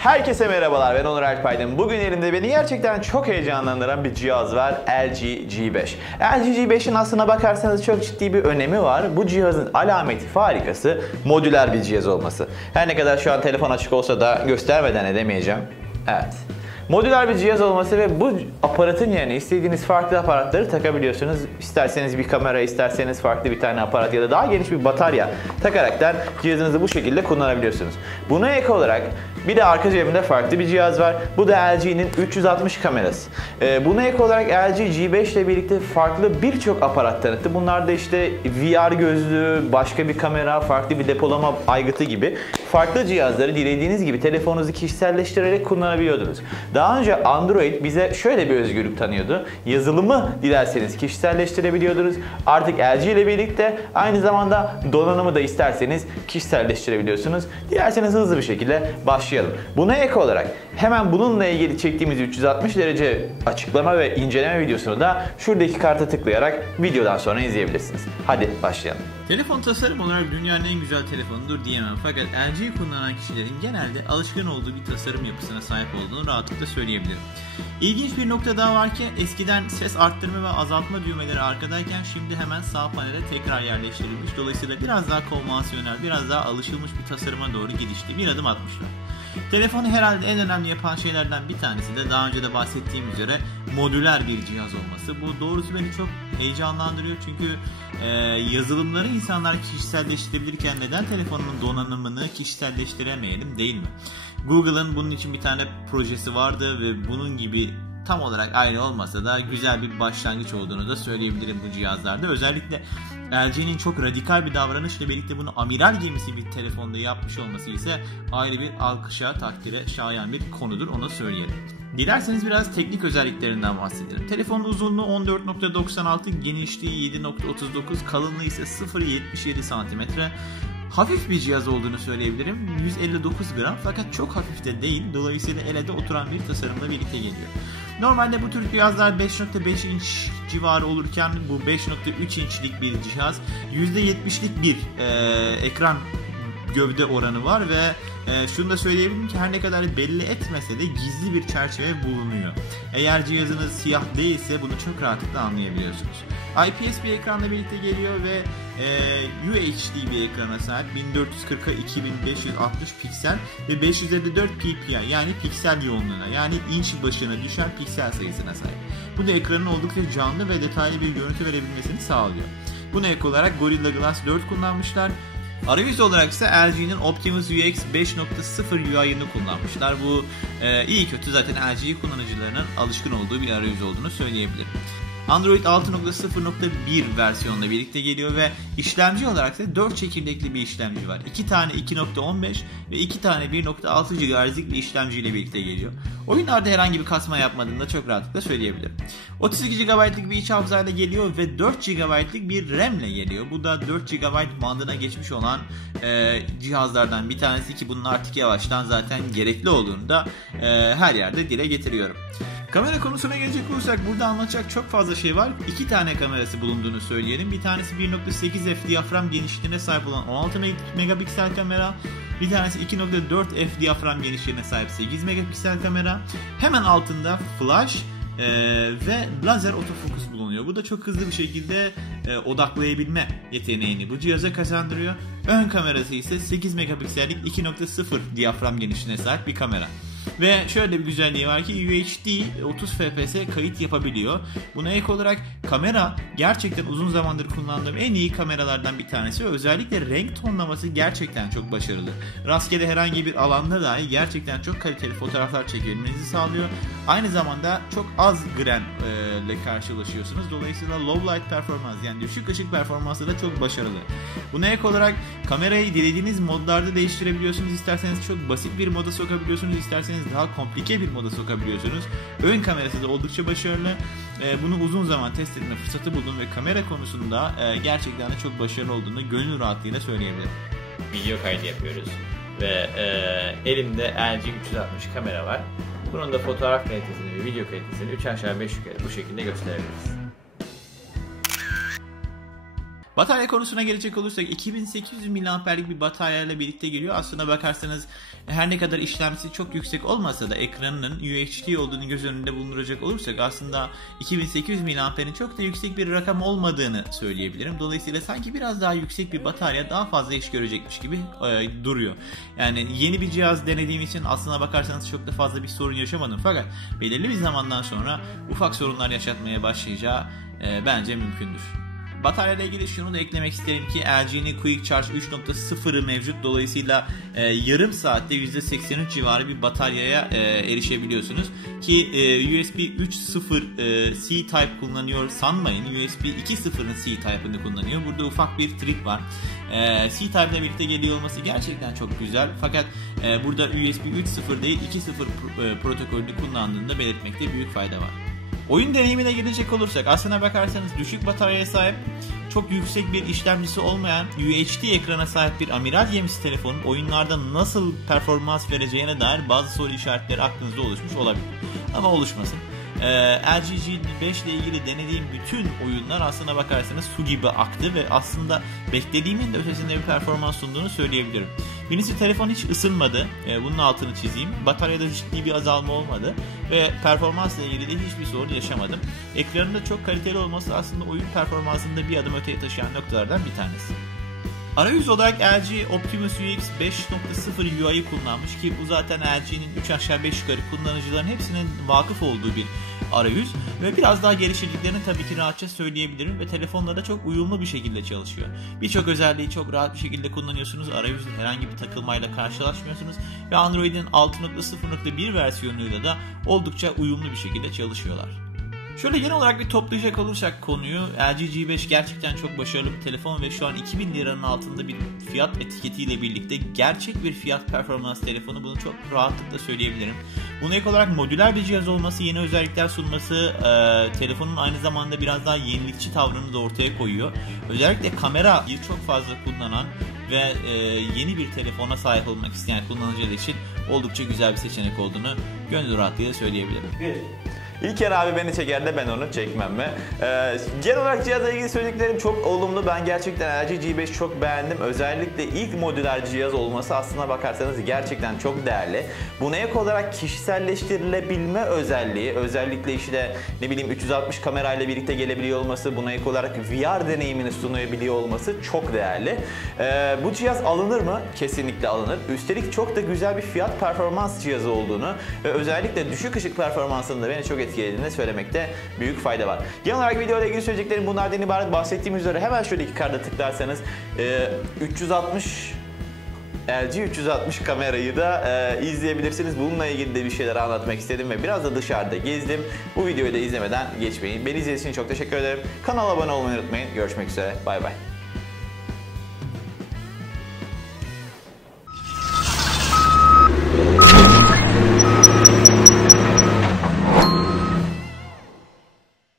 Herkese merhabalar ben Onur Alpaydın. Bugün elimde beni gerçekten çok heyecanlandıran bir cihaz var LG G5. LG G5'in aslına bakarsanız çok ciddi bir önemi var. Bu cihazın alameti farikası modüler bir cihaz olması. Her ne kadar şu an telefon açık olsa da göstermeden edemeyeceğim. Evet. Modüler bir cihaz olması ve bu aparatın yerine istediğiniz farklı aparatları takabiliyorsunuz. İsterseniz bir kamera, isterseniz farklı bir tane aparat ya da daha geniş bir batarya takaraktan cihazınızı bu şekilde kullanabiliyorsunuz. Buna ek olarak bir de arka cebimde farklı bir cihaz var. Bu da LG'nin 360 kamerası. Ee, buna ek olarak LG G5 ile birlikte farklı birçok aparat tanıttı. Bunlar da işte VR gözlüğü, başka bir kamera, farklı bir depolama aygıtı gibi farklı cihazları dilediğiniz gibi telefonunuzu kişiselleştirerek kullanabiliyordunuz. Daha önce Android bize şöyle bir özgürlük tanıyordu. Yazılımı dilerseniz kişiselleştirebiliyordunuz. Artık LG ile birlikte aynı zamanda donanımı da isterseniz kişiselleştirebiliyorsunuz. Dilerseniz hızlı bir şekilde başlayalım. Buna ek olarak hemen bununla ilgili çektiğimiz 360 derece açıklama ve inceleme videosunu da şuradaki karta tıklayarak videodan sonra izleyebilirsiniz. Hadi başlayalım. Telefon tasarım olarak dünyanın en güzel telefonudur diyemem fakat LG'yi kullanan kişilerin genelde alışkın olduğu bir tasarım yapısına sahip olduğunu rahatlıkla söyleyebilirim. İlginç bir nokta daha var ki eskiden ses arttırma ve azaltma düğmeleri arkadayken şimdi hemen sağ panele tekrar yerleştirilmiş. Dolayısıyla biraz daha konvansiyonel, biraz daha alışılmış bir tasarıma doğru gidişti. Bir adım atmışlar. Telefonu herhalde en önemli yapan şeylerden bir tanesi de daha önce de bahsettiğim üzere modüler bir cihaz olması. Bu doğrusu beni çok heyecanlandırıyor çünkü e, yazılımları insanlar kişiselleştirebilirken neden telefonun donanımını kişiselleştiremeyelim değil mi? Google'ın bunun için bir tane projesi vardı ve bunun gibi tam olarak aynı olmasa da güzel bir başlangıç olduğunu da söyleyebilirim bu cihazlarda. Özellikle LG'nin çok radikal bir davranışla birlikte bunu amiral gemisi bir telefonda yapmış olması ise ayrı bir alkışa, takdire şayan bir konudur onu söyleyelim. Dilerseniz biraz teknik özelliklerinden bahsedelim. Telefonun uzunluğu 14.96, genişliği 7.39, kalınlığı ise 0.77 cm. Hafif bir cihaz olduğunu söyleyebilirim. 159 gram fakat çok hafif de değil. Dolayısıyla ele oturan bir tasarımla birlikte geliyor. Normalde bu tür cihazlar 5.5 inç civarı olurken bu 5.3 inçlik bir cihaz %70'lik bir e, ekran gövde oranı var ve e, şunu da söyleyebilirim ki her ne kadar belli etmese de gizli bir çerçeve bulunuyor. Eğer cihazınız siyah değilse bunu çok rahatlıkla anlayabiliyorsunuz. IPS bir ekranla birlikte geliyor ve e, UHD bir ekrana sahip 1440'a 2560 piksel ve 554 ppi yani piksel yoğunluğuna yani inç başına düşen piksel sayısına sahip. Bu da ekranın oldukça canlı ve detaylı bir görüntü verebilmesini sağlıyor. Buna ek olarak Gorilla Glass 4 kullanmışlar Arayüz olarak ise LG'nin Optimus UX 5.0 UI'ını kullanmışlar. Bu e, iyi kötü zaten LG kullanıcılarının alışkın olduğu bir arayüz olduğunu söyleyebilirim. Android 6.0.1 versiyonla birlikte geliyor ve işlemci olarak da 4 çekirdekli bir işlemci var. 2 tane 2.15 ve 2 tane 1.6 GHz'lik bir işlemciyle birlikte geliyor. Oyunlarda herhangi bir kasma yapmadığını da çok rahatlıkla söyleyebilirim. 32 GB'lık bir iç hafızayla geliyor ve 4 GB'lık bir RAM ile geliyor. Bu da 4 GB bandına geçmiş olan e, cihazlardan bir tanesi ki bunun artık yavaştan zaten gerekli olduğunu da e, her yerde dile getiriyorum. Kamera konusuna gelecek olursak burada anlatacak çok fazla şey var. İki tane kamerası bulunduğunu söyleyelim. Bir tanesi 1.8 f diyafram genişliğine sahip olan 16 megapiksel kamera. Bir tanesi 2.4 f diyafram genişliğine sahip 8 megapiksel kamera. Hemen altında flash e, ve lazer otofokus bulunuyor. Bu da çok hızlı bir şekilde e, odaklayabilme yeteneğini bu cihaza kazandırıyor. Ön kamerası ise 8 megapiksellik 2.0 diyafram genişliğine sahip bir kamera. Ve şöyle bir güzelliği var ki UHD 30 FPS kayıt yapabiliyor. Buna ek olarak kamera gerçekten uzun zamandır kullandığım en iyi kameralardan bir tanesi özellikle renk tonlaması gerçekten çok başarılı. Rastgele herhangi bir alanda dahi gerçekten çok kaliteli fotoğraflar çekebilmenizi sağlıyor. Aynı zamanda çok az gram e, ile karşılaşıyorsunuz. Dolayısıyla low light performans yani düşük ışık performansı da çok başarılı. Buna ek olarak kamerayı dilediğiniz modlarda değiştirebiliyorsunuz. İsterseniz çok basit bir moda sokabiliyorsunuz. İsterseniz daha komplike bir moda sokabiliyorsunuz. Ön kamerası da oldukça başarılı. E, bunu uzun zaman test etme fırsatı buldum ve kamera konusunda e, gerçekten de çok başarılı olduğunu gönül rahatlığıyla söyleyebilirim. Video kaydı yapıyoruz ve e, elimde LG 360 kamera var. Bunun da fotoğraf kalitesini ve video kalitesini 3 aşağı 5 yukarı bu şekilde gösterebiliriz. Batarya konusuna gelecek olursak 2800 mAh'lik bir bataryayla birlikte geliyor. Aslına bakarsanız her ne kadar işlemcisi çok yüksek olmasa da ekranının UHD olduğunu göz önünde bulunduracak olursak aslında 2800 mAh'in çok da yüksek bir rakam olmadığını söyleyebilirim. Dolayısıyla sanki biraz daha yüksek bir batarya daha fazla iş görecekmiş gibi e, duruyor. Yani yeni bir cihaz denediğim için aslına bakarsanız çok da fazla bir sorun yaşamadım. Fakat belirli bir zamandan sonra ufak sorunlar yaşatmaya başlayacağı e, bence mümkündür. Batarya ile ilgili şunu da eklemek isterim ki LG'nin Quick Charge 3.0'ı mevcut. Dolayısıyla e, yarım saatte %83 civarı bir bataryaya e, erişebiliyorsunuz. Ki e, USB 3.0 e, C-Type kullanıyor sanmayın. USB 2.0'ın C-Type'ını kullanıyor. Burada ufak bir trik var. E, C-Type ile birlikte geliyor olması gerçekten çok güzel. Fakat e, burada USB 3.0 değil 2.0 e, protokolünü kullandığında belirtmekte büyük fayda var. Oyun deneyimine gelecek olursak aslına bakarsanız düşük bataryaya sahip çok yüksek bir işlemcisi olmayan UHD ekrana sahip bir amiral gemisi telefonun oyunlarda nasıl performans vereceğine dair bazı soru işaretleri aklınızda oluşmuş olabilir. Ama oluşmasın. Ee, LG G5 ile ilgili denediğim bütün oyunlar aslına bakarsanız su gibi aktı ve aslında beklediğimin de ötesinde bir performans sunduğunu söyleyebilirim. Birincisi telefon hiç ısınmadı. Ee, bunun altını çizeyim. Bataryada ciddi bir azalma olmadı ve performansla ilgili de hiçbir sorun yaşamadım. Ekranında çok kaliteli olması aslında oyun performansında bir adım öteye taşıyan noktalardan bir tanesi. Arayüz olarak LG Optimus UX 5.0 UI'yi kullanmış ki bu zaten LG'nin 3 aşağı 5 yukarı kullanıcıların hepsinin vakıf olduğu bir arayüz ve biraz daha geliştirdiklerini tabii ki rahatça söyleyebilirim ve telefonlarda çok uyumlu bir şekilde çalışıyor. Birçok özelliği çok rahat bir şekilde kullanıyorsunuz. Arayüzde herhangi bir takılmayla karşılaşmıyorsunuz ve Android'in 6.0.1 versiyonuyla da oldukça uyumlu bir şekilde çalışıyorlar. Şöyle genel olarak bir toplayacak olursak konuyu LG G5 gerçekten çok başarılı bir telefon ve şu an 2000 liranın altında bir fiyat etiketiyle birlikte gerçek bir fiyat performans telefonu bunu çok rahatlıkla söyleyebilirim. Buna ek olarak modüler bir cihaz olması, yeni özellikler sunması e, telefonun aynı zamanda biraz daha yenilikçi tavrını da ortaya koyuyor. Özellikle kamera çok fazla kullanan ve e, yeni bir telefona sahip olmak isteyen kullanıcılar için oldukça güzel bir seçenek olduğunu gönül rahatlığıyla söyleyebilirim. Evet. İlker abi beni çeker de ben onu çekmem mi? Ee, genel olarak cihazla ilgili söylediklerim çok olumlu. Ben gerçekten LG G5 çok beğendim. Özellikle ilk modüler cihaz olması aslına bakarsanız gerçekten çok değerli. Buna ek olarak kişiselleştirilebilme özelliği, özellikle işte ne bileyim 360 kamerayla birlikte gelebiliyor olması, buna ek olarak VR deneyimini sunabiliyor olması çok değerli. Ee, bu cihaz alınır mı? Kesinlikle alınır. Üstelik çok da güzel bir fiyat performans cihazı olduğunu ve özellikle düşük ışık performansında beni çok etkilediğini söylemekte büyük fayda var. Genel olarak videoyla ilgili söyleyeceklerim bunlardan ibaret. Bahsettiğim üzere hemen şöyle iki karda tıklarsanız e, 360 LG 360 kamerayı da e, izleyebilirsiniz. Bununla ilgili de bir şeyler anlatmak istedim ve biraz da dışarıda gezdim. Bu videoyu da izlemeden geçmeyin. Beni izlediğiniz için çok teşekkür ederim. Kanala abone olmayı unutmayın. Görüşmek üzere. Bay bay.